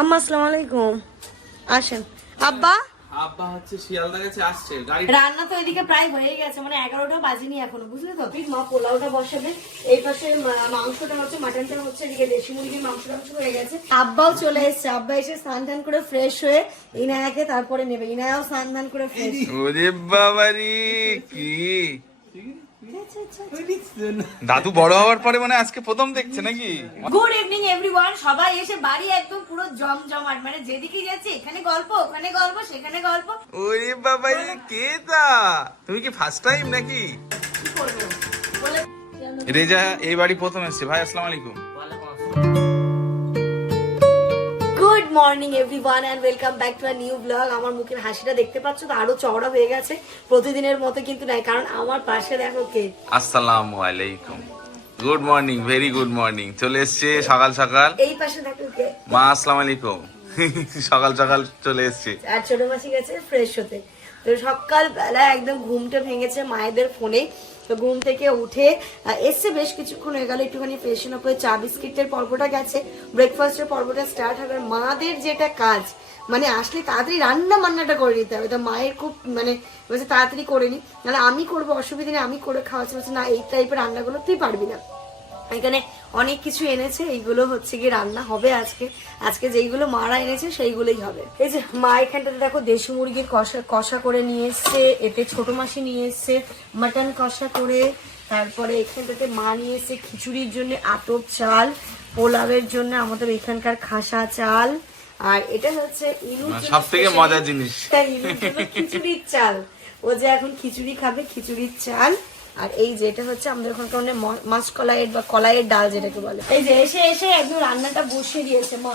আম্মা আসসালামু আলাইকুম আসেন। আব্বা? আব্বা হচ্ছে শিয়ালদা গেছে আসছে গাড়ি রান্না তো এদিকে প্রায় হয়ে গেছে মানে এগারোটা বাজেনি এখনও বুঝলে তো? ঠিক মা পোলাওটা বসাবে। এই পাশে মাংসটা হচ্ছে মাটনটা হচ্ছে এদিকে দেশি মুরগির মাংস টাংস হয়ে গেছে। আব্বাও চলে এসেছে। আব্বা এসে স্নান টান করে ফ্রেশ হয়ে ইনায়াকে তারপরে নেবে। ইনায়াও স্নান টান করে ফ্রেশ ওরে বাবারি কি? দাদু বড় হওয়ার পরে মানে আজকে প্রথম দেখছে নাকি? গুড ইভিনিং এভরিওয়ান সবাই এসে বাড়ি একদম পুরো জমজমাট। মানে যেদিকে যাচ্ছে এখানে গল্প ওখানে গল্প সেখানে গল্প। ওরে বাবারি কে তা? তুমি কি ফার্স্ট টাইম নাকি? রেজা এই বাড়ি প্রথম এসছে। ভাই আসসালামু আলাইকুম। Good morning everyone and welcome back to new blog আমার মুখের হাসিটা দেখতে পাচ্ছ তো আরও চওড়া হয়ে গেছে। প্রতিদিনের মতো কিন্তু নাই কারণ আমার পাশে দেখো কে? আসসালামু আলাইকুম। Good morning very good morning চলে এসছে সকাল সকাল। এই পাশে দেখো কে? মা আসসালামু আলাইকুম। সকাল সকাল চলে এসছে। আর ছোট মাসি গেছে ফ্রেশ হতে। তো সকালবেলা একদম ঘুমটা ভেঙেছে মায়েদের ফোনে। তো ঘুম থেকে উঠে এসছে বেশ কিছুক্ষণ হয়ে গেল, একটুখানি ফ্রেশন আপ হয়ে চা বিস্কিটের পর্বটা গেছে। ব্রেকফাস্টের পর্বটা স্টার্ট হবে। মাদের যেটা কাজ মানে আসলে তাড়াতাড়ি রান্না বান্নাটা করে নিতে হবে। তো মায়ের খুব মানে বলছে তাড়াতাড়ি করে নি। নাহলে আমি করব, অসুবিধা নেই, আমি করে খাওয়াচ্ছি। বলছে, না, এই টাইপের রান্নাগুলো তুই পারবি না। এখানে অনেক কিছু এনেছে এইগুলো হচ্ছে কি রান্না হবে আজকে। আজকে যেইগুলো মারা এনেছে সেইগুলোই হবে। এই যে মা এখানটাতে দেখো দেশি মুরগির কষা কষা করে নিয়ে এসছে এতে ছোট মাসি নিয়ে এসছে মাটন কষা করে তারপরে এখানটাতে মা নিয়ে এসছে খিচুড়ির জন্য আতপ চাল পোলাওয়ের জন্য আমাদের এখানকার খাসা চাল আর এটা হচ্ছে ইনুর সব থেকে মজার জিনিস। খিচুড়ির চাল। ও যে এখন খিচুড়ি খাবে খিচুড়ির চাল। আর এই যে এটা হচ্ছে আমাদের ওখানকার মানে মাছ কলাইয়ের বা কলাইয়ের ডাল যেটাকে বলে। এই যে এসে এসে একদম রান্নাটা বসিয়ে দিয়েছে, মা।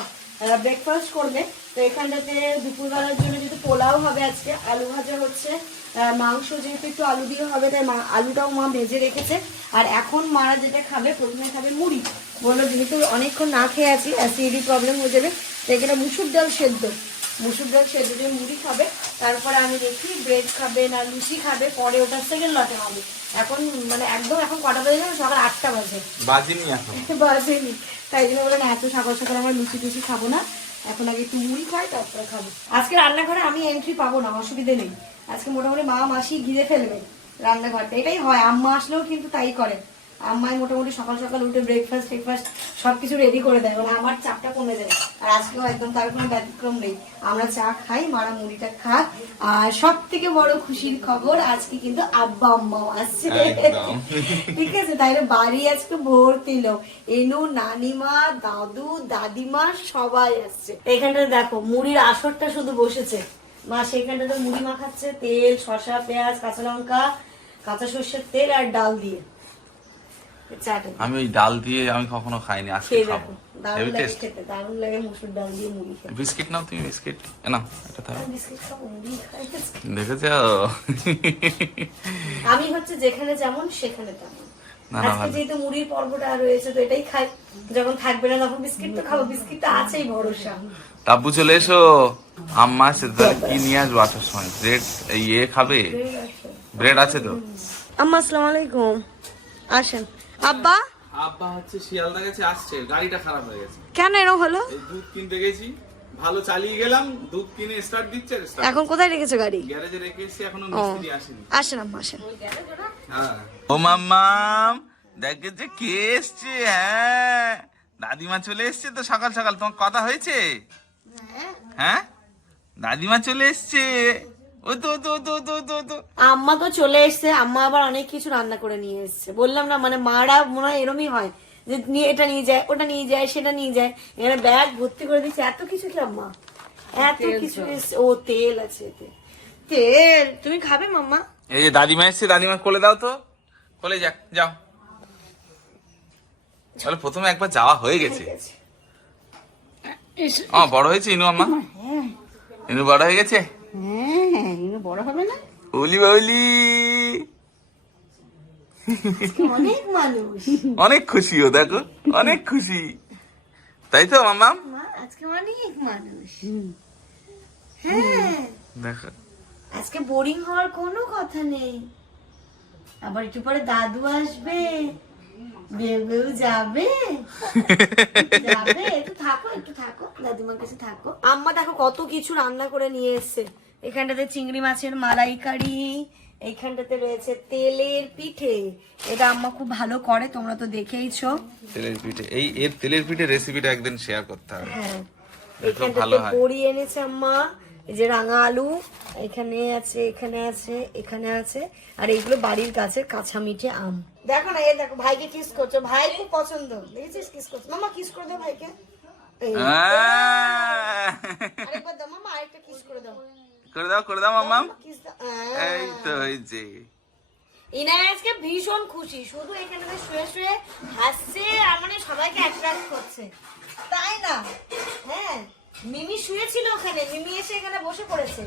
ব্রেকফাস্ট করবে। তো এখানটাতে দুপুরবেলার জন্য যেহেতু পোলাও হবে আজকে, আলু ভাজা হচ্ছে। মাংস যেহেতু একটু আলু দিয়ে হবে, তাই মা আলুটাও মা ভেজে রেখেছে। আর এখন মারা যেটা খাবে, প্রথমে খাবে মুড়ি। বলল যেহেতু অনেকক্ষণ না খেয়ে আছি অ্যাসিডি প্রবলেম হয়ে যাবে তো এখানে মুসুর ডাল সেদ্ধ। মুসুর ডাল সেদ্ধ দিয়ে মুড়ি খাবে। তারপরে আমি দেখি ব্রেড খাবে না লুচি খাবে পরে ওটার সেকেন্ড লটে হবে। এখন মানে একদম এখন কটা বাজে? সকাল আটটা বাজে। বাজিনি এখন। বাজেনি। তাই জন্য বললাম এত সকাল সকাল আমরা লুচি টুচি খাব না। এখন আগে একটু মুড়ি খাই তারপরে খাব। আজকে রান্নাঘরে আমি এন্ট্রি পাবো না অসুবিধে নেই। আজকে মোটামুটি মা মাসি ঘিরে ফেলবে রান্নাঘরটা। এটাই হয় আম্মা আসলেও কিন্তু তাই করে। আম্মাই মোটামুটি সকাল সকাল উঠে ব্রেকফাস্ট টেকফাস্ট সবকিছু রেডি করে দেয়। মানে আমার চাপটা কমে যায়। আর আজকেও একদম তার কোনো ব্যতিক্রম নেই। আমরা চা খাই মারা মুড়িটা খাক। আর সব থেকে বড় খুশির খবর আজকে কিন্তু আব্বা আম্মাও আসছে। ঠিক আছে তাইলে বাড়ি আজকে ভর্তি লোক। এনু নানিমা দাদু দাদিমা সবাই আসছে। এখানটাতে দেখো মুড়ির আসরটা শুধু বসেছে। মা সেখানটাতে মুড়ি মাখাচ্ছে তেল শসা পেঁয়াজ কাঁচা লঙ্কা কাঁচা সর্ষের তেল আর ডাল দিয়ে। আমি ওই ডাল দিয়ে আমি কখনো খাইনি আজকে খাব। হেভি টেস্ট দারুণ লাগে মুসুর ডাল দিয়ে মুড়ি বিস্কিট নাও তুমি বিস্কিট। না এটা থাকো বিস্কিট খাব মুড়ি খাই দেখেছ? আমি হচ্ছে যেখানে যেমন সেখানে তেমন। না, না, আজকে যেহেতু মুড়ির পর্বটা রয়েছে তো এটাই খাই। যখন থাকবে না তখন বিস্কিট তো খাব বিস্কিট তো আছেই ভরসা। টাব্বু চলে এসো। আম্মা আছে কি নিয়ে আসব আসার সময়? ব্রেড ইয়ে খাবে? ব্রেড আছে। তো? আম্মা আসসালামু আলাইকুম। আসেন। আব্বা? আব্বা হচ্ছে শিয়ালদা গেছে আসছে গাড়িটা খারাপ হয়ে গেছে। কেন এরকম হলো? দুধ কিনতে গেছি ভালো চালিয়ে গেলাম দুধ কিনে স্টার্ট দিচ্ছে এখন কোথায় রেখেছো গাড়ি? গ্যারেজে রেখে এসেছি এখনও মিস্ত্রি আসেনি। আসেন আম্মা আসেন। হ্যাঁ। ও মাম্মাম দেখেছে কে এসছে হ্যাঁ। দাদিমা চলে এসছে তো সকাল সকাল তোমার কথা হয়েছে? হ্যাঁ? দাদিমা চলে এসছে। আম্মা তো চলে এসছে আম্মা আবার অনেক কিছু রান্না করে নিয়ে এসছে। বললাম না মানে মারা মনে হয় এরমই হয় যে নিয়ে এটা নিয়ে যায় ওটা নিয়ে যায় সেটা নিয়ে যায়। এখানে ব্যাগ ভর্তি করে দিচ্ছে এত কিছু কি আম্মা? এত কিছু এসছে। ও তেল আছে এতে তেল? তুমি খাবে মাম্মা? এই যে দাদিমা এসছে দাদিমা কোলে দাও তো। কোলে যাক যাও। চলো প্রথমে একবার যাওয়া হয়ে গেছে। ও বড় হয়েছে ইনু আম্মা। ইনু বড় হয়ে গেছে? হ্যাঁ বড় হবে না? ওলি বাউলি। অনেক মানুষ। অনেক খুশি ও দেখো অনেক খুশি। তাই তো মামাম আজকে অনেক মানুষ। হ্যাঁ। দেখো। আজকে বোরিং হওয়ার কোনো কথা নেই। আবার একটু পরে দাদু আসবে। বেবেও যাবে? যাবে? একটু থাকো একটু থাকো। দাদিমার কাছে থাকো। আম্মা দেখো কত কিছু রান্না করে নিয়ে এসছে। এখানটাতে চিংড়ি মাছের মালাইকারি এইখানটাতে রয়েছে তেলের পিঠে। এটা আম্মা খুব ভালো করে তোমরা তো দেখেইছো। তেলের পিঠে। এই এর তেলের পিঠে রেসিপিটা একদিন শেয়ার করতে হবে। হ্যাঁ। ভালো এখানটাতে হয়। বড়ি এনেছে আম্মা। এই যে রাঙা আলু এখানে আছে এখানে আছে এখানে আছে। আর এইগুলো বাড়ির কাছে কাঁচা মিঠে আম। দেখো না এ দেখো ভাইকে কিস করছ। ভাই খুব পছন্দ। দেখেছিস কিস করছ? মামা কিস করে দাও ভাইকে। এই, আহ! আরেকবার দাও মামা আরেকটা কিস করে দাও। করে দাও করে দাও মামাম। এই তো হয়েছে। ইনায় ভীষণ খুশি। শুধু এখানে শুয়ে শুয়ে হাসছে আর মানে সবাইকে অ্যাট্রাক্ট করছে। তাই না? হ্যাঁ মিমি শুয়েছিল ওখানে। মিমি এসে এখানে বসে পড়েছে।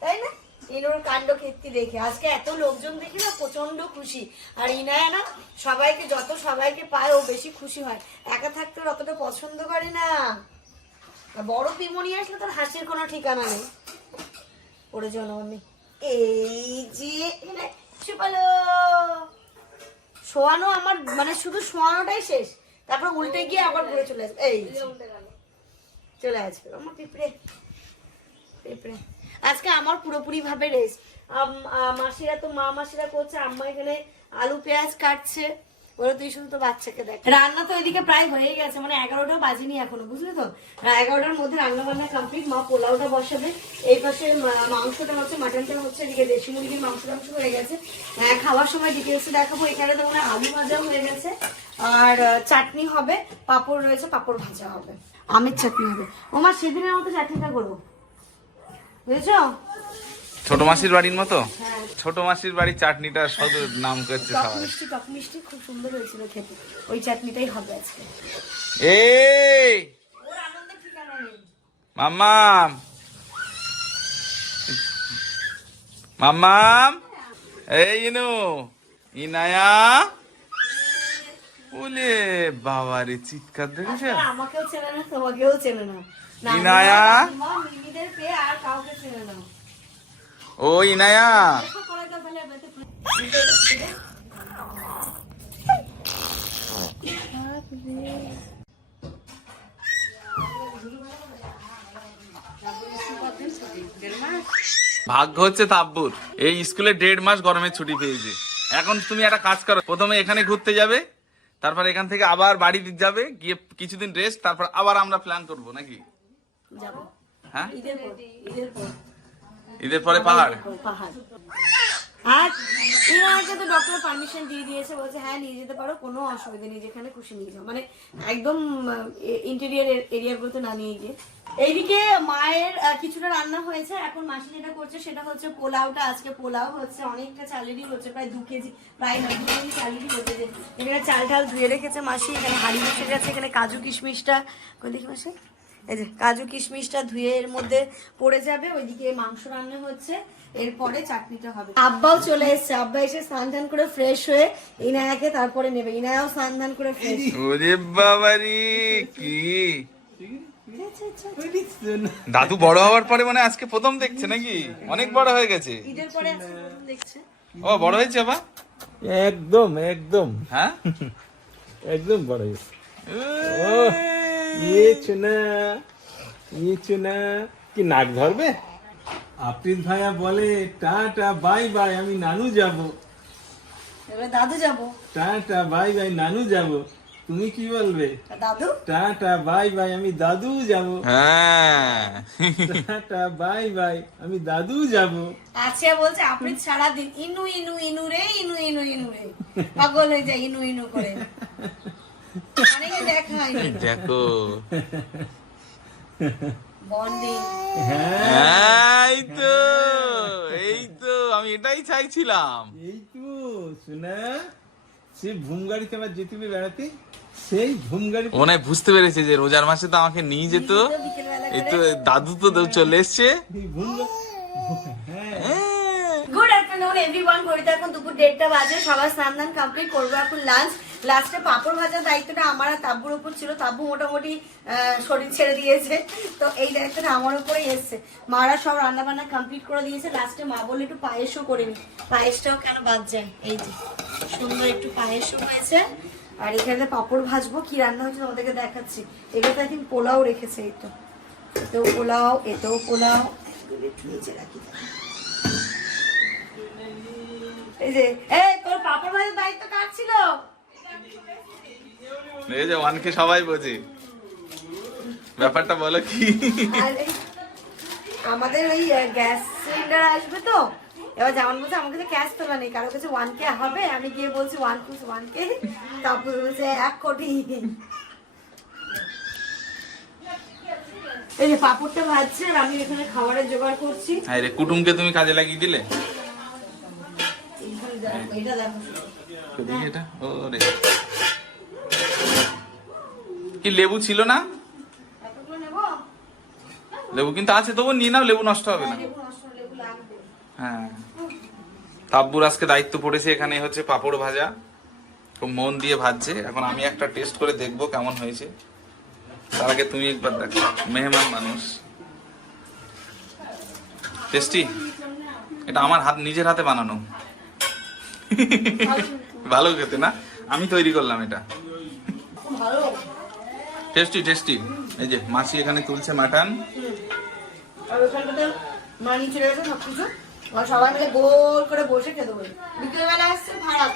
তাই না? ইনোর কাণ্ড কীর্তি দেখে। আজকে এত লোকজন দেখে না প্রচণ্ড খুশি। আর ইনায় না, সবাইকে যত সবাইকে পায়, ও বেশি খুশি হয়। একা থাকতে ওর অতটা পছন্দ করে না। বড় পিমনি আসলে তার হাসির কোনো ঠিকানা নেই। ওরে জনমনি। এই যে শুপালো শোয়ানো আমার মানে শুধু শোয়ানোটাই শেষ। তারপর উল্টে গিয়ে আবার ঘুরে চলে আসবে। এই। চলে আসবে। আমার পিঁপড়ে। পিঁপড়ে। আজকে আমার পুরোপুরি ভাবে রেস্ট মাসিরা তো মা মাসিরা করছে আম্মা এখানে আলু পেঁয়াজ কাটছে। ওরা তুই শুধু তো বাচ্চাকে দেখ। রান্না তো এদিকে প্রায় হয়ে গেছে মানে এগারোটাও বাজেনি এখনও বুঝলি তো? এগারোটার মধ্যে রান্না বান্না কমপ্লিট মা পোলাওটা বসাবে। এই পাশে মাংসটা হচ্ছে মাটনটা হচ্ছে এদিকে দেশি মুরগির মাংস টাংস হয়ে গেছে। হ্যাঁ, খাওয়ার সময় ডিটেলসে দেখাবো। এখানে তো মনে আলু ভাজা হয়ে গেছে। আর চাটনি হবে পাঁপড় রয়েছে পাঁপড় ভাজা হবে। আমের চাটনি হবে। ও মা সেদিনের মতো চাটনিটা করব। বুঝেছ? ছোট মাসির বাড়ির মতো? ছোট মাসির বাড়ির চাটনিটা শুধু নাম করছে সবাই। মিষ্টি টক মিষ্টি খুব সুন্দর হয়েছিল খেতে। ওই চাটনিটাই হবে আজকে। এই! ওর আনন্দের ঠিকানা নেই। মাম্মাম! মাম্মাম! এই ইনু! ইনায়া! ওলে বাবা রে চিৎকার দেখেছে আমাকেও চেনে না তোমাকেও চেনে না, ইনায়া? ও ইনায়া? ভাগ্য হচ্ছে তাব্বুর। এই স্কুলে দেড় মাস গরমের ছুটি পেয়েছে। এখন তুমি একটা কাজ করো প্রথমে এখানে ঘুরতে যাবে তারপর এখান থেকে আবার বাড়ি যাবে গিয়ে কিছুদিন রেস্ট তারপর আবার আমরা প্ল্যান করব নাকি? যাব। হ্যাঁ? ঈদের পর ঈদের পর। ঈদের পরে পাহাড়? পাহাড়। আর এনাকে তো ডক্টর পারমিশন দিয়ে দিয়েছে বলছে হ্যাঁ নিয়ে যেতে পারো কোনো অসুবিধা নেই যেখানে খুশি নিয়ে যাও। মানে একদম ইন্টেরিয়ার এরিয়াগুলোতে না নিয়ে গিয়ে। এইদিকে মায়ের কিছুটা রান্না হয়েছে। এখন মাসি যেটা করছে সেটা হচ্ছে পোলাওটা। আজকে পোলাও হচ্ছে অনেকটা চালেরই হচ্ছে প্রায় দু কেজি প্রায় দু কেজি চালেরই হচ্ছে এখানে চাল টাল ধুয়ে রেখেছে মাসি এখানে হাড়ি বসে গেছে এখানে কাজু কিশমিশটা। দেখি মাসি? এই যে কাজু কিশমিশটা ধুয়ে এর মধ্যে পড়ে যাবে ওইদিকে মাংস রান্না হচ্ছে এরপরে চাটনিটা হবে। আব্বাও চলে এসেছে আব্বা এসে স্নান ধান করে ফ্রেশ হয়ে ইনায়াকে তারপরে নেবে। ইনায়াও স্নান ধান করে ফ্রেশ ওরে বাবারি কি? দাদু বড় হওয়ার পরে মানে আজকে প্রথম দেখছে নাকি? অনেক বড় হয়ে গেছে। ঈদের পরে দেখছে। ও বড় হয়েছে বা একদম একদম। হ্যাঁ? একদম বড় হয়েছে। ইয়ে চুনা ইয়ে চুনা। কি নাক ধরবে? আপ্রিল ভাইয়া বলে টাটা বাই বাই আমি নানু যাব। এবার দাদু যাব। টাটা বাই বাই নানু যাব। তুমি কি বলবে? দাদু? টাটা বাই বাই আমি দাদু যাব। হ্যাঁ। টাটা বাই বাই আমি দাদু যাব। আছে বলছে আপনি সারাদিন ইনু ইনু ইনু রে ইনু ইনু ইনু রে। পাগল হয়ে যায় ইনু ইনু করে। দেখা। হ্যাঁ এই তো এই তো আমি এটাই চাইছিলাম। এই তো শোনা সে ভুম গাড়িতে আমার যেতে হবে বেড়াতে? সেই ভুম গাড়ি মনে বুঝতে পেরেছে যে রোজার মাসে তো আমাকে নিয়ে যেত। এই তো দাদু তো চলে এসছে। হ্যাঁ। গুড আফটারনুন এভরিওয়ান ঘড়িতে এখন দুপুর দেড়টা বাজে। সবার স্নান দান কমপ্লিট করব। এখন লাঞ্চ লাস্টে পাপড় ভাজার দায়িত্বটা আমার আর তাব্বুর উপর ছিল। তাব্বু মোটামুটি শরীর ছেড়ে দিয়েছে। তো এই দায়িত্বটা আমার উপরেই এসছে। মারা সব রান্না বান্না কমপ্লিট করে দিয়েছে। লাস্টে মা বলে একটু পায়েসও করে নি। পায়েসটাও কেন বাদ যায়? এই যে, সুন্দর একটু পায়েসও হয়েছে। আর এখানে পাঁপড় ভাজবো। কি রান্না হয়েছে তোমাদেরকে দেখাচ্ছি। এগুলো তো একদিন পোলাও রেখেছে, এই তো। এতেও পোলাও এতেও পোলাও। নিচে রাখি এই যে, এই তোর পাপড় ভাজার দায়িত্ব কার ছিল? এই যে ওয়ানকে সবাই বোঝে। ব্যাপারটা বলো কি? আর আমাদের ওই গ্যাস সিলিন্ডার আসবে তো। এবার যেমন বলছে আমার কাছে ক্যাশ তোলা নেই। কারও কাছে ওয়ান কে হবে আমি গিয়ে বলছি ওয়ান প্লাস ওয়ান কে তারপর বলছে এক কোটি। এই যে পাপড়টা ভাজছে আর আমি এখানে খাবারের জোগাড় করছি। হ্যাঁ রে কুটুমকে তুমি কাজে লাগিয়ে দিলে? এটা দেখো এটা। ও রে। কি লেবু ছিল না? লেবু কিন্তু আছে তবু নিয়ে নাও লেবু নষ্ট হবে না। লাগবে। হ্যাঁ। তাব্বুর আজকে দায়িত্ব পড়েছে এখানে হচ্ছে পাপড় ভাজা। খুব মন দিয়ে ভাজছে। এখন আমি একটা টেস্ট করে দেখব কেমন হয়েছে। তার আগে তুমি একবার দেখো মেহমান মানুষ। টেস্টি? এটা আমার হাত নিজের হাতে বানানো। ভালো খেতে না? আমি তৈরি করলাম এটা। টেস্টি টেস্টি এই যে মাছি এখানে তুলছে মাটন। মানি চলে গেছে সবকিছু। আর সবাই মিলে গোল করে বসে খেতে বলি বিকেলবেলা আসছে ভাড়াত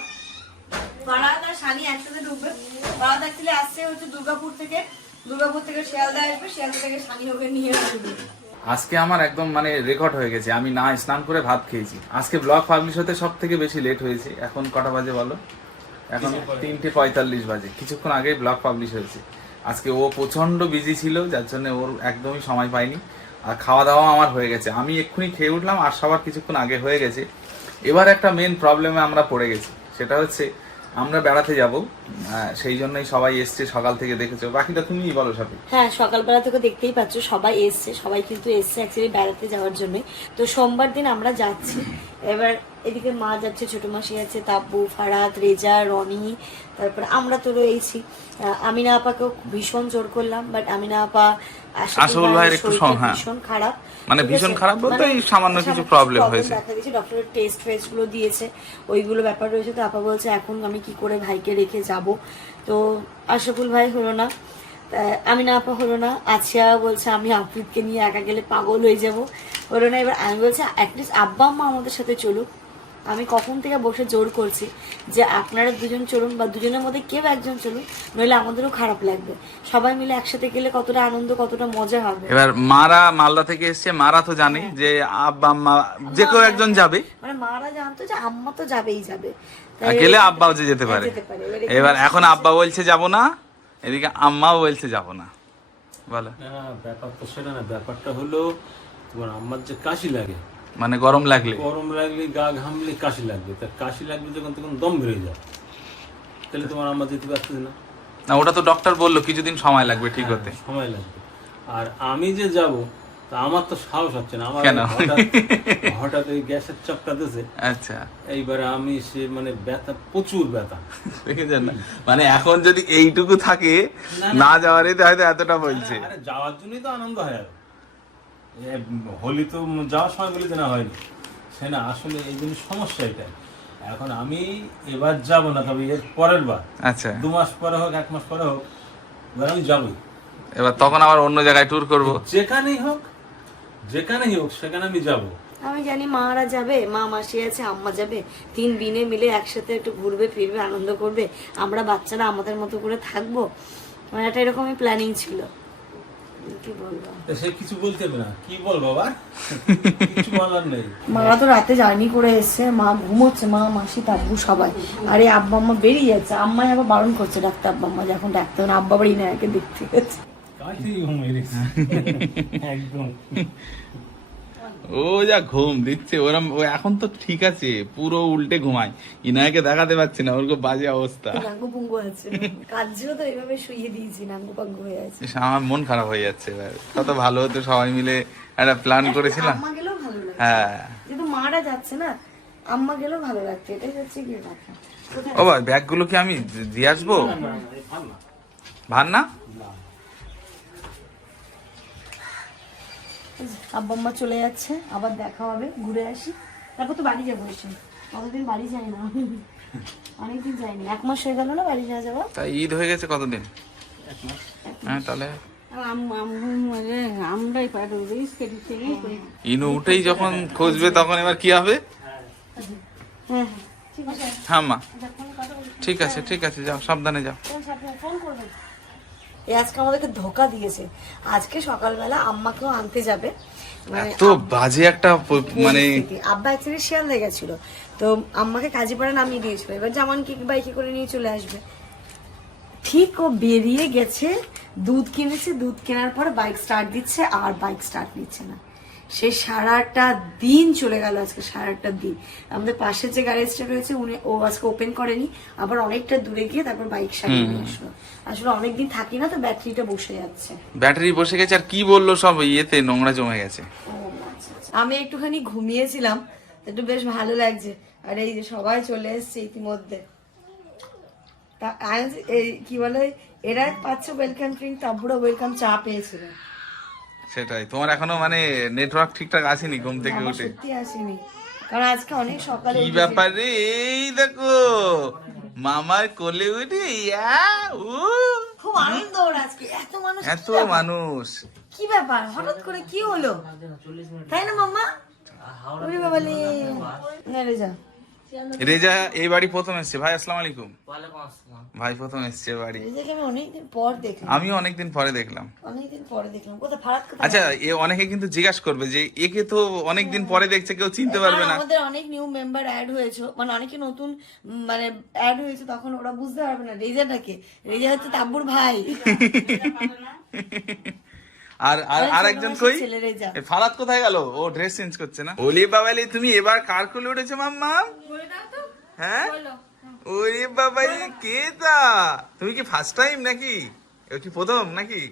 ভাড়াত আর শানি একসাথে ঢুকবে। ভাড়াত অ্যাকচুয়ালি আসছে হচ্ছে দুর্গাপুর থেকে। দুর্গাপুর থেকে শিয়ালদা আসবে। শিয়ালদা থেকে শানি ওকে নিয়ে আসবে। আজকে আমার একদম মানে রেকর্ড হয়ে গেছে। আমি না স্নান করে ভাত খেয়েছি। আজকে ব্লগ পাবলিশ হতে সব থেকে বেশি লেট হয়েছে। এখন কটা বাজে বলো? এখন তিনটে পঁয়তাল্লিশ। বাজে। কিছুক্ষণ আগে ব্লগ পাবলিশ হয়েছে। আজকে ও প্রচণ্ড বিজি ছিল, যার জন্য ওর একদমই সময় পায়নি আর খাওয়া দাওয়া আমার হয়ে গেছে। আমি এক্ষুনি খেয়ে উঠলাম আর সবার কিছুক্ষণ আগে হয়ে গেছে। এবার একটা মেন প্রবলেমে আমরা পড়ে গেছি। সেটা হচ্ছে, আমরা বেড়াতে যাব। সেই জন্যই সবাই এসছে, সকাল থেকে দেখেছ। বাকিটা তুমিই বলো সবই হ্যাঁ সকালবেলা থেকে দেখতেই পাচ্ছ, সবাই এসছে। সবাই কিন্তু এসছে অ্যাকচুয়ালি বেড়াতে যাওয়ার জন্য। তো সোমবার দিন আমরা যাচ্ছি। এবার এদিকে মা যাচ্ছে ছোট মাসি আছে তাব্বু ফারাত রেজা রনি তারপর আমরা তো রয়েছি আমিনা আপাকেও ভীষণ জোর করলাম বাট আমিনা আপা আশাফুল আশাফুল ভাইয়ের একটু হ্যাঁ। ভীষণ খারাপ। মানে ভীষণ খারাপ বলতে মানে এই সামান্য কিছু problem হয়েছে। দেখা দিয়েছে ডক্টরের টেস্ট ফেস্টগুলো দিয়েছে ওইগুলো ব্যাপার রয়েছে তো আপা বলছে এখন আমি কি করে ভাইকে রেখে যাব? তো আশরাফুল ভাই হলো না আমি না আপা হলো না আছিয়া বলছে আমি আফ্রিদকে নিয়ে একা গেলে পাগল হয়ে যাব। হলো না এবার আমি বলছি অ্যাটলিস্ট আব্বা আম্মা আমাদের সাথে চলুক। আমি কখন থেকে বসে জোর করছি যে আপনারা দুজন চলুন বা দুজনের মধ্যে কেউ একজন চলুন নইলে আমাদেরও খারাপ লাগবে। সবাই মিলে একসাথে গেলে কতটা আনন্দ কতটা মজা হবে। এবার মারা মালদা থেকে এসছে মারা তো জানে যে আব্বা আম্মা যে কেউ একজন যাবে। মানে মারা জানতো যে আম্মা তো যাবেই যাবে। গেলে আব্বাও যে যেতে পারে। যেতে পারে। এবারে এখন আব্বা বলছে যাব না। এদিকে আম্মাও বলছে যাব না। বলো। না ব্যাপার সেটা না ব্যাপারটা হলো তোমার আম্মার যে কাশি লাগে মানে গরম লাগলে? গরম লাগলে গা ঘামলে কাশি লাগবে। তা কাশি লাগবে যখন তখন দম বেড়ে যায়। তাহলে তোমার আমার যেতে পারতেছে না। না ওটা তো ডক্টর বলল কিছুদিন সময় লাগবে ঠিক হতে। সময় লাগবে। আর আমি যে যাব তা আমার তো সাহস হচ্ছে না। আমার কেন? হঠাৎ এই গ্যাসের চাপটা দিয়েছে আচ্ছা। এইবারে আমি সে মানে ব্যথা প্রচুর ব্যথা। দেখেছেন না। মানে এখন যদি এইটুকু থাকে না যাওয়ারই তো হয়তো এতটা বলছে। যাওয়ার জন্যই তো আনন্দ হয় হোলি তো যাওয়ার সময় বলে না হয়নি? সে না আসলে এই জন্য সমস্যা এটা। এখন আমি এবার যাব না তবে এর পরের বার। আচ্ছা। দু মাস পরে হোক এক মাস পরে হোক এবার আমি যাবই। এবার তখন আবার অন্য জায়গায় ট্যুর করব। যেখানেই হোক যেখানেই হোক সেখানে আমি যাব। আমি জানি মারা যাবে মা মাসি আছে আম্মা যাবে। তিন দিনে মিলে একসাথে একটু ঘুরবে ফিরবে আনন্দ করবে। আমরা বাচ্চারা আমাদের মতো করে থাকব। মানে একটা এরকমই প্ল্যানিং ছিল। সে কিছু বলতে না। কি বলব আবার? কিছু বলার নেই। মারা তো রাতে জার্নি করে এসছে মা ঘুমোচ্ছে মা মাসি তাব্বু সবাই। আরে আব্বা আম্মা বেরিয়ে যাচ্ছে। আম্মাই আবার বারণ করছে ডাক্তার আব্বা আম্মা যখন ডাক্তার আব্বা বাড়ি না একে দেখতে গেছি। একদম। ও যা ঘুম দিচ্ছে ওরম ও এখন তো ঠিক আছে পুরো উল্টে ঘুমায়। ইনায়কে দেখাতে পাচ্ছি না ওর খুব বাজে অবস্থা। নাঙ্গু পুঙ্গু আছে। কাজও তো এইভাবে শুয়ে দিয়েছি নাঙ্গু পাঙ্গু হয়ে আছে। আমার মন খারাপ হয়ে যাচ্ছে এবার। কত ভালো হতো সবাই মিলে একটা প্ল্যান করেছিলাম। আম্মা গেলেও ভালো লাগে হ্যাঁ। যেহেতু মারা যাচ্ছে না আম্মা গেলেও ভালো লাগছে এটাই হচ্ছে কি কথা। ও ভাই ব্যাগগুলো কি আমি দিয়ে আসব? ভার না আব্বা আম্মা চলে যাচ্ছে আবার দেখা হবে ঘুরে আসি। তারপর তো বাড়ি যাব এসে কতদিন বাড়ি যাই না? অনেকদিন যাইনি এক মাস হয়ে গেল না বাড়ি না যাওয়া? তাই ঈদ হয়ে গেছে কতদিন? হ্যাঁ তাহলে আমরাই ইনু উঠেই যখন খুঁজবে তখন এবার কি হবে? হ্যাঁ হ্যাঁ। ঠিক আছে। হ্যাঁ মা। ঠিক আছে ঠিক আছে যাও সাবধানে যাও। ফোন এই আজকে আমাদেরকে ধোকা দিয়েছে। আজকে সকালবেলা আম্মাকেও আনতে যাবে। মানে এত বাজে একটা মানে আব্বা অ্যাকচুয়ালি শিয়ালদা গেছিল। তো আম্মাকে কাজীপাড়া নামিয়ে দিয়েছিল। এবার জামানকে বাইকে করে নিয়ে চলে আসবে। ঠিক ও বেরিয়ে গেছে দুধ কিনেছে দুধ কেনার পর বাইক স্টার্ট দিচ্ছে আর বাইক স্টার্ট নিচ্ছে না। সে সারাটা দিন চলে গেল আজকে সারাটা দিন। আমাদের পাশে যে গ্যারেজটা রয়েছে উনি ও আজকে ওপেন করেনি আবার অনেকটা দূরে গিয়ে তারপর বাইক সারিয়ে নিয়ে আসলো। আসলে অনেকদিন থাকি না তো ব্যাটারিটা বসে যাচ্ছে। ব্যাটারি বসে গেছে আর কি বলল সব ইয়েতে নোংরা জমে গেছে। আমি একটুখানি ঘুমিয়েছিলাম একটু বেশ ভালো লাগছে। আর এই যে সবাই চলে এসছে ইতিমধ্যে। তা কি বলে এরা পাচ্ছে ওয়েলকাম ড্রিঙ্ক তারপরে ওয়েলকাম চা পেয়েছিল। সেটাই। তোমার এখনও মানে নেটওয়ার্ক ঠিকঠাক আসেনি ঘুম থেকে উঠে? সত্যি আসেনি। কারণ আজকে অনেক সকালে কি ব্যাপার? রে এই দেখো মামার কোলে উঠে ইয়া, উ, খুব আনন্দ ওর আজকে। এত মানুষ কি এত ব্যাপার? মানুষ। কি ব্যাপার? হঠাৎ করে কি হলো? তাই না মাম্মা? ওরে বাবা লে যা। রেজা এই বাড়ি প্রথম এসছে। ভাই আসসালামু আলাইকুম। ভাই প্রথম এসছে বাড়ি। রেজাকে আমি অনেকদিন পর দেখলাম। আমিও অনেকদিন পরে দেখলাম। অনেকদিন পরে দেখলাম। কোথায় ফারাক আচ্ছা এ অনেকে কিন্তু জিজ্ঞাসা করবে যে একে তো অনেকদিন পরে দেখছে কেউ চিনতে পারবে না। আমাদের অনেক নিউ মেম্বার অ্যাড হয়েছে। মানে অনেকে নতুন মানে অ্যাড হয়েছে তখন ওরা বুঝতে পারবে না রেজাটাকে। রেজা হচ্ছে তাব্বুর ভাই। আর আর আরে আর একজন মাসির কই। ফারাদ কোথায় গেল? ও ড্রেস চেঞ্জ করছে না? ওলি বাবালি তুমি এবার কার কোলে উঠেছো মাম্মা হ্যাঁ? ওরে বাবালি কে তা? তুমি কি ফার্স্ট টাইম নাকি? ও কি প্রথম নাকি?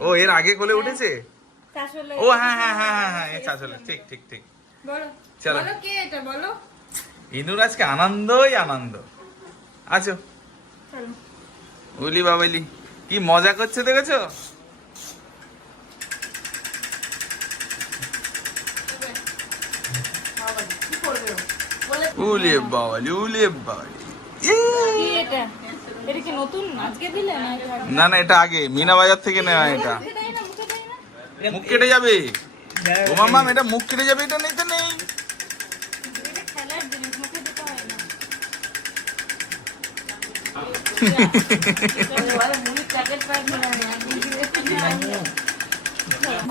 ও এর আগে কোলে উঠেছে? ও হ্যাঁ হ্যাঁ হ্যাঁ হ্যাঁ হ্যাঁ চলে ঠিক ঠিক ঠিক। বলো চলো। কে এটা বলো। ইনুর আজকে আনন্দই আনন্দ। আছো। উলি বাবালি কি মজা করছে দেখেছ কি করবে ও? বলে উলি বাবালি উলি বাবালি না না না এটা আগে। মিনা বাজার থেকে নেওয়া এটা। মুখে কেটে যাবে। ও মামা এটা মুখ কেটে যাবে এটা নিতে নেই। খেলার জিনিস মুখে দিতে হয় না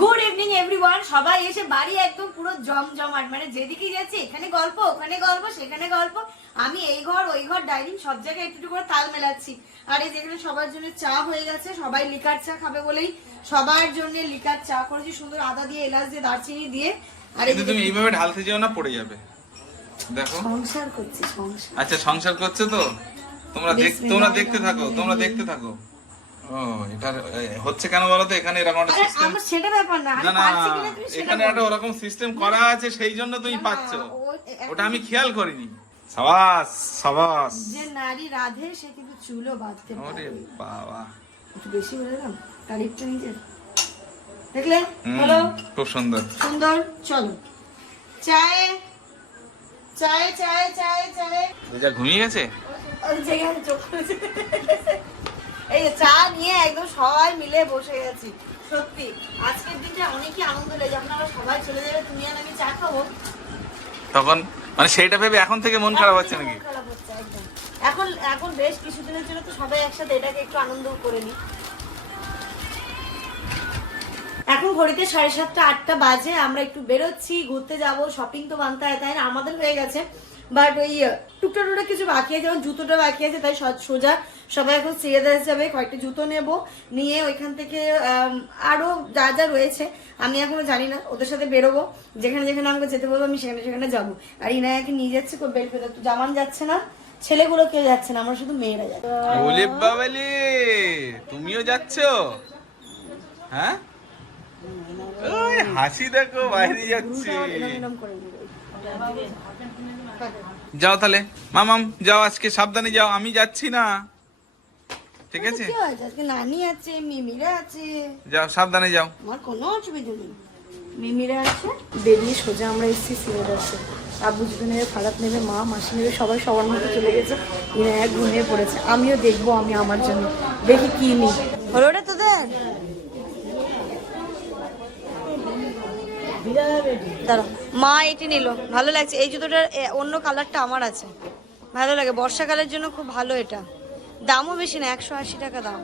গুড ইভিনিং এভরিওয়ান সবাই এসে বাড়ি একদম পুরো জমজমাট। মানে যেদিকে যাচ্ছে এখানে গল্প ওখানে গল্প সেখানে গল্প। আমি এই ঘর ওই ঘর ডাইনিং সব জায়গায় একটু একটু করে তাল মেলাচ্ছি। আর এই যেখানে সবার জন্য চা হয়ে গেছে সবাই লিকার চা খাবে বলেই। সবার জন্য লিকার চা করেছি সুন্দর আদা দিয়ে এলাচ দিয়ে দারচিনি দিয়ে। আর এই তুমি এইভাবে ঢালতে যেও না পড়ে যাবে। দেখো। সংসার করছি সংসার। আচ্ছা সংসার করছ তো? তোমরা দেখ তোমরা দেখতে থাকো তোমরা দেখতে থাকো। এটা হচ্ছে কেন বলো তো এখানে এরকম একটা সিস্টেম সেটা ব্যাপার না না না এখানে একটা ওরকম সিস্টেম করা আছে সেই জন্য তুমি পাচ্ছ। ওটা আমি খেয়াল করিনি। সাবাস সাবাস। যে নারী রাধে সে কিন্তু চুলও বাঁধতে পারে। ওরে বাবা। একটু বেশি বলে দিলাম তারিফটা নিজের দেখলে? হ্যালো খুব সুন্দর। সুন্দর চলো। চায়ে চায়ে চায়ে চায়ে চায়ে। ঘুমিয়ে গেছে? চোখ। এই চা নিয়ে একদম সবাই মিলে বসে গেছি। সত্যি আজকের দিনটা অনেকই আনন্দ লাগে যখন আমরা সবাই চলে যাবে তুমি আর আমি চা খাব। তখন মানে সেইটা ভেবে এখন থেকে মন খারাপ হচ্ছে নাকি? খারাপ হচ্ছে একদম। এখন এখন বেশ কিছুদিনের জন্য তো সবাই একসাথে এটাকে একটু আনন্দ করে নি এখন ঘড়িতে সাড়ে সাতটা আটটা বাজে আমরা একটু বেরোচ্ছি ঘুরতে যাব শপিং তো বানতে হয় তাই না? আমাদের হয়ে গেছে। বাট ওই টুকটা টুকটা কিছু বাকি আছে যেমন জুতোটা বাকি আছে তাই সোজা সবাই এখন সিরিয়াস যাবে কয়েকটা জুতো নেব নিয়ে ওইখান থেকে আম, আরও যা যা রয়েছে আমি এখনও জানি না ওদের সাথে বেরোবো যেখানে যেখানে আমাকে যেতে বলব আমি সেখানে সেখানে যাব আর ইনায়াকে নিয়ে যাচ্ছে বের করে তো জামান যাচ্ছে না ছেলেগুলো কেউ যাচ্ছে না আমরা শুধু মেয়েরা যাচ্ছি ওলে বাবালে তুমিও যাচ্ছ হ্যাঁ হাসি দেখো বাইরে যাচ্ছে এরম এরম করে নেবে। যাও তাহলে। মামাম যাও আজকে সাবধানে যাও আমি যাচ্ছি না। ঠিক আছে? কি আজকে নানি আছে মিমিরা আছে। যাও সাবধানে যাও। আমার কোনো অসুবিধা নেই। মিমিরা আছে বেরিয়ে সোজা আমরা এসেছি আছে আবু নেবে নেবে মা মাসি নেবে সবাই সবার মতো চলে গেছে। ইনায়া ঘুমিয়ে পড়েছে। আমিও দেখব আমি আমার জন্য। দেখি কি নি হলো রে তোদের? দাঁড়া মা এটি নিল। ভালো লাগছে। এই জুতোটার অন্য কালারটা আমার আছে। ভালো লাগে। বর্ষাকালের জন্য খুব ভালো এটা। দামও বেশি না, একশো আশি টাকা দাম।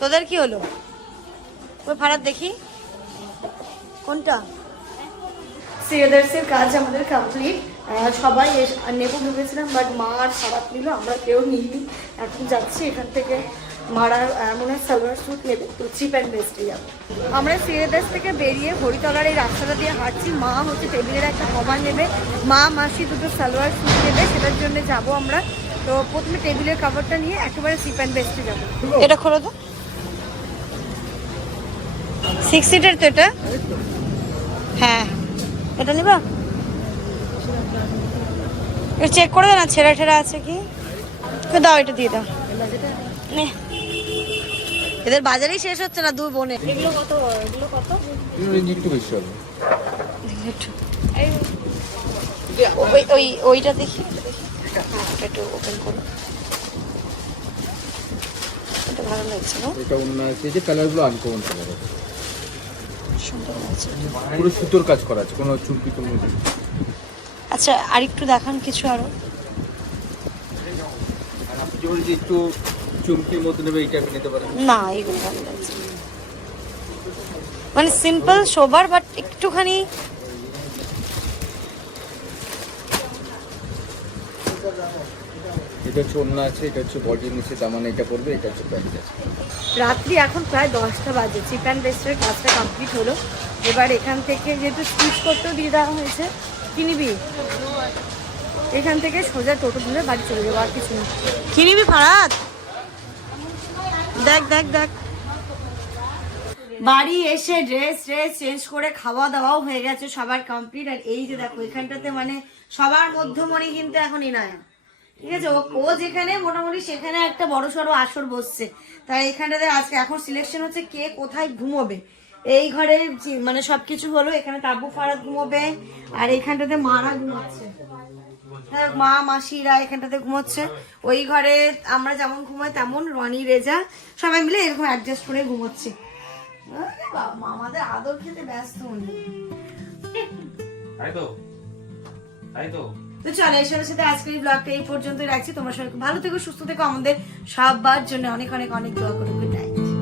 তোদের কি হলো? ওই ফারাত দেখি। কোনটা? সিরিয়াদার্সের কাজ আমাদের কমপ্লিট সবাই নেব ভেবেছিলাম বাট মা আর খারাপ নিল। আমরা কেউ নিইনি। এখন যাচ্ছি এখান থেকে। মারা মনে সালোয়ার স্যুট নেবে, তো চিপ অ্যান্ড বেস্টে যাব। আমরা সিরিয়াদার্স থেকে বেরিয়ে হরিতলার এই রাস্তাটা দিয়ে হাঁটছি। মা হচ্ছে টেবিলের একটা কভার নেবে। মা, মাসি দুটো সালোয়ার স্যুট নেবে, সেটার জন্য যাব আমরা। তো প্রথমে টেবিলের কাভারটা নিয়ে একেবারে চিপ অ্যান্ড বেস্টে যাব। এটা খোলো তো। সিক্স সিটার তো এটা? হ্যাঁ। এটা নিবা? চেক করে দাও না, ছেঁড়া ঠেড়া আছে কি? দাও, এটা দিয়ে দাও। নে। এদের বাজারেই শেষ হচ্ছে না দুই বোনে। এগুলো কত এগুলো কত? একটু বেশি হবে। একটু। ওই ওই ওইটা দেখি। দেখি একটু ওপেন করো। এটা ভালো লাগছে না? এটা অন্য আছে যে কালারগুলো আনকমন কালার সুন্দর লাগছে। পুরো সুতোর কাজ করা আছে কোনো চুমকি কোনো নেই। আচ্ছা আরেকটু দেখান কিছু আরও। আর আপনি যে একটু চুমকির মধ্যে নেবে এইটা আপনি নিতে পারেন। না এগুলো ভালো লাগছে মানে সিম্পল সোবার বাট একটুখানি এটা হচ্ছে অন্য আছে এটা হচ্ছে বডির নিচে দামান এটা পড়বে এটা হচ্ছে প্যান্ট আছে। রাত্রি এখন প্রায় দশটা বাজে চিপ অ্যান্ড বেস্টের কাজটা কমপ্লিট হলো। এবার এখান থেকে যেহেতু স্টিচ করতেও দিয়ে দেওয়া হয়েছে কি নিবি এখান থেকে সোজা টোটো ধরে বাড়ি চলে যাব আর কিছু না। কি নিবি ফারাত? দেখ দেখ দেখ। বাড়ি এসে ড্রেস ড্রেস চেঞ্জ করে খাওয়া দাওয়াও হয়ে গেছে, সবার কমপ্লিট আর এই যে দেখো, এখানটাতে মানে সবার মধ্যমণি কিন্তু এখন ইনায়া ঠিক আছে, ও যেখানে, মোটামুটি সেখানে একটা বড় সড়ো আসর বসছে। তাই এখানটাতে আজকে এখন সিলেকশন হচ্ছে কে কোথায় ঘুমোবে। এই ঘরে মানে সবকিছু হলো, এখানে তাব্বু ফারাত ঘুমোবে, আর এখানটাতে মারা ঘুমাচ্ছে। মা মাসিরা এখানটাতে ঘুমোচ্ছে। ওই ঘরে আমরা যেমন ঘুমাই তেমন রনি রেজা সবাই মিলে এরকম অ্যাডজাস্ট করে ঘুমোচ্ছে। আমাদের আদর খেতে ব্যস্ত উনি। তাই তো তাই তো তো চলো এর সাথে সাথে আজকের ব্লগটা এই পর্যন্তই রাখছি। তোমার সবাই ভালো থেকো সুস্থ থেকো। আমাদের সবার জন্য অনেক অনেক অনেক দোয়া করো। Good night